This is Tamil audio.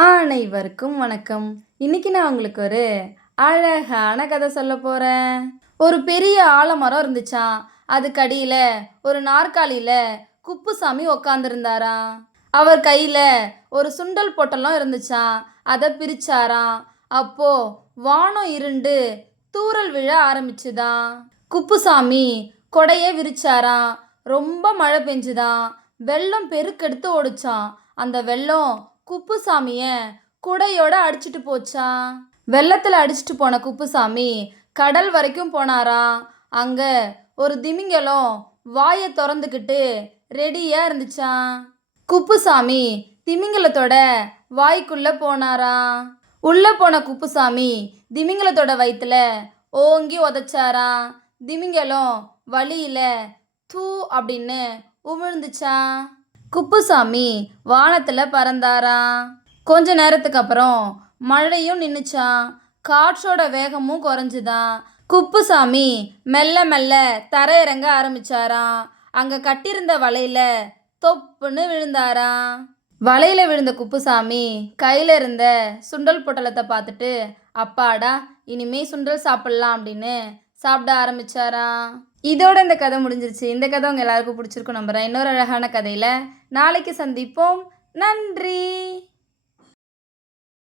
அனைவருக்கும் வணக்கம். இன்னைக்கு நான் உங்களுக்கு ஒரு அழகான கதை சொல்ல போகிறேன் ஒரு பெரிய ஆலமரம் இருந்துச்சாம் அதுக்கடியில் ஒரு நாற்காலியில் குப்புசாமி உக்காந்துருந்தாராம். அவர் கையில் ஒரு சுண்டல் பொட்டலம் இருந்துச்சான் அதை பிரிச்சாராம். அப்போ வானம் இருண்டு தூறல் விழ ஆரம்பிச்சுதான் குப்புசாமி கொடையை விரிச்சாராம். ரொம்ப மழை பெஞ்சுதான் வெள்ளம் பெருக்கெடுத்து ஓடிச்சான் அந்த வெள்ளம் குப்புசாமிய குடையோட அடிச்சிட்டு போச்சா? வெள்ளத்தில் அடிச்சிட்டு போன குப்புசாமி கடல் வரைக்கும் போனாரா? அங்க ஒரு திமிங்கலம் வாயை திறந்துக்கிட்டு ரெடியா இருந்துச்சா? குப்புசாமி திமிங்கலத்தோட வாய்க்குள்ள போனாரா? உள்ள போன குப்புசாமி திமிங்கலத்தோட வயிற்றுல ஓங்கி உதச்சாரா? திமிங்கலம் வழியில தூ அப்படின்னு உமிழ்ந்துச்சா? குப்புசாமி வானத்தில் பறந்தாராம் கொஞ்ச நேரத்துக்கு அப்புறம் மழையும் நின்றுச்சான் காற்றோட வேகமும் குறைஞ்சுதான் குப்புசாமி மெல்ல மெல்ல தரையிறங்க ஆரம்பிச்சாராம் அங்கே கட்டியிருந்த வலையில் தொப்புன்னு விழுந்தாராம் வலையில் விழுந்த குப்புசாமி கையில் இருந்த சுண்டல் பொட்டலத்தை பார்த்துட்டு அப்பாடா இனிமே சுண்டல் சாப்பிட்லாம் அப்படின்னு சாப்பிட ஆரம்பிச்சாராம் இதோட இந்த கதை முடிஞ்சிருச்சு. இந்த கதை உங்க எல்லாருக்கும் பிடிச்சிருக்கும் நம்புறேன். இன்னொரு அழகான கதையில நாளைக்கு சந்திப்போம். நன்றி.